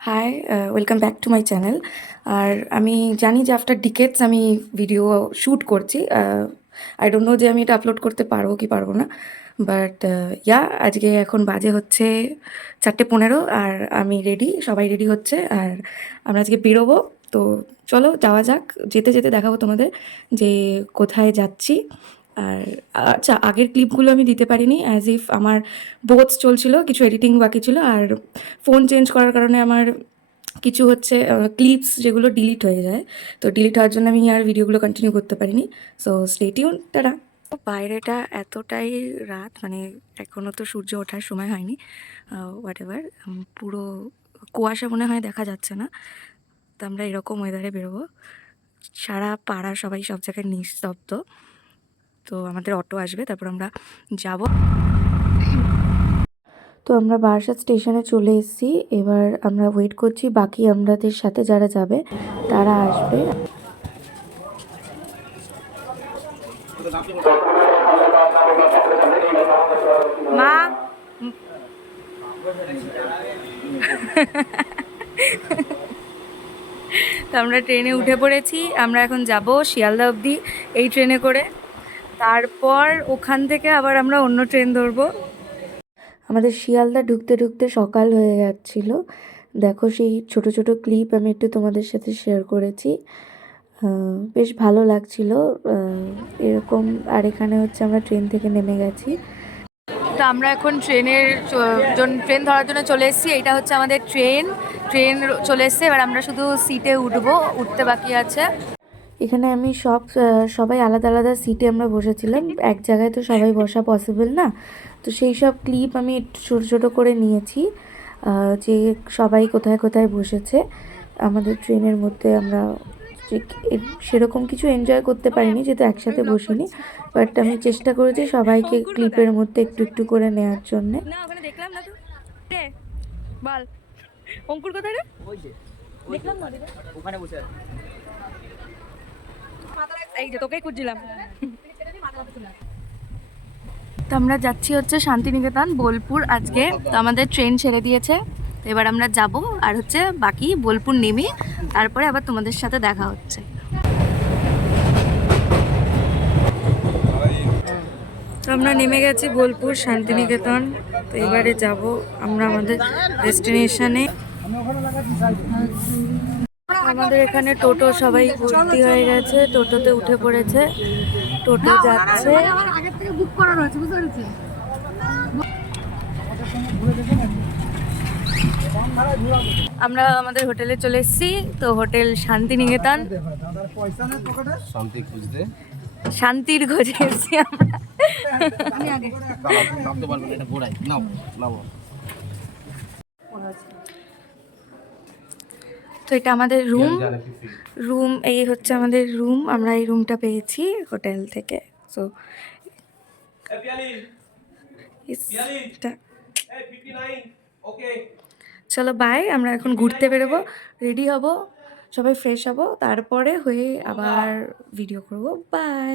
High, welcome back to my channel. আর আমি জানি যে আফটার ডিকেটস আমি ভিডিও শ্যুট করছি। আই ডোন্ট নো যে আমি এটা আপলোড করতে পারবো কি পারবো না, বাট আজকে এখন বাজে হচ্ছে 4:15 আর আমি রেডি, সবাই রেডি হচ্ছে আর আমরা আজকে বেরোবো। তো চলো যাওয়া যাক। যেতে যেতে দেখাবো তোমাদের যে কোথায় যাচ্ছি। আর আচ্ছা, আগের ক্লিপগুলো আমি দিতে পারিনি, অ্যাজ ইফ আমার বোথস চলছিল, কিছু এডিটিং বাকি ছিল আর ফোন চেঞ্জ করার কারণে আমার কিছু হচ্ছে ক্লিপস যেগুলো ডিলিট হয়ে যায়। তো ডিলিট হওয়ার জন্য আমি আর ভিডিওগুলো কন্টিনিউ করতে পারিনি। So stay tune, tata. বাইরেটা এতটাই রাত, মানে এখনও তো সূর্য ওঠার সময় হয়নি। হোয়াট এভার, পুরো কুয়াশা মনে হয় দেখা যাচ্ছে না। তো আমরা এরকম ওয়েদারে বেরোবো, সারা পাড়া সবাই সব জায়গায় নিস্তব্ধ। তো আমাদের অটো আসবে, তারপর আমরা যাব। তো আমরা বারাসাত স্টেশনে চলে এসেছি। এবার আমরা ওয়েট করছি বাকি আমাদের সাথে যারা যাবে তারা আসবে। মা, তো আমরা ট্রেনে উঠে পড়েছি। আমরা এখন যাব শিয়ালদা অবধি এই ট্রেনে করে, তারপর ওখান থেকে আবার আমরা অন্য ট্রেন ধরবো। আমাদের শিয়ালদা ঢুকতে ঢুকতে সকাল হয়ে যাচ্ছিল। দেখো সেই ছোট ছোট ক্লিপ আমি একটু তোমাদের সাথে শেয়ার করেছি। বেশ ভালো লাগছিল এরকম। আর এখানে হচ্ছে আমরা ট্রেন থেকে নেমে গেছি। তো আমরা এখন ট্রেন ধরার জন্য চলে এসেছি। এইটা হচ্ছে আমাদের ট্রেন চলে এসছে। এবার আমরা শুধু সিটে উঠতে বাকি আছে। এখানে আমি সবাই আলাদা আলাদা সিটে আমরা বসেছিলাম, এক জায়গায় তো সবাই বসা পসিবল না। তো সেই সব ক্লিপ আমি একটু ছোটো ছোটো করে নিয়েছি, যে সবাই কোথায় কোথায় বসেছে আমাদের ট্রেনের মধ্যে। আমরা সেরকম কিছু এনজয় করতে পারিনি যেহেতু একসাথে বসিনি, বাট আমি চেষ্টা করেছি সবাইকে ক্লিপের মধ্যে একটু একটু করে নেওয়ার জন্যে। না ওখানে দেখলাম না তো, বল অঙ্কুর কোথায় রে? দেখলাম না, ওখানে বসে আছে। এই যে তোকেই খুঁজছিলাম। তো আমরা যাচ্ছি হচ্ছে শান্তিনিকেতন, বোলপুর আজকে। তো আমাদের ট্রেন ছেড়ে দিয়েছে, তো এবার আমরা যাব আর হচ্ছে বাকি বোলপুর নেমে তারপরে আবার তোমাদের সাথে দেখা হচ্ছে। তো আমরা নেমে গেছি বোলপুর শান্তিনিকেতন। তো এবারে যাব আমরা আমাদের ডেস্টিনেশনে। আমাদের এখানে টোটো সবাই ভর্তি হয়ে গেছে, টোটোতে উঠে পড়েছে, টোটো যাচ্ছে। আমরা আমাদের হোটেলে চলে এসেছি। তো হোটেল শান্তিনিকেতন, শান্তির খোঁজে এসেছি আমরা। তো এটা আমাদের রুম এই হচ্ছে আমাদের রুম। আমরা এই রুমটা পেয়েছি হোটেল থেকে। সো চলো বাই, আমরা এখন ঘুরতে বেরোবো, রেডি হব, সবাই ফ্রেশ হব, তারপরে হয়ে আবার ভিডিও করব। বাই।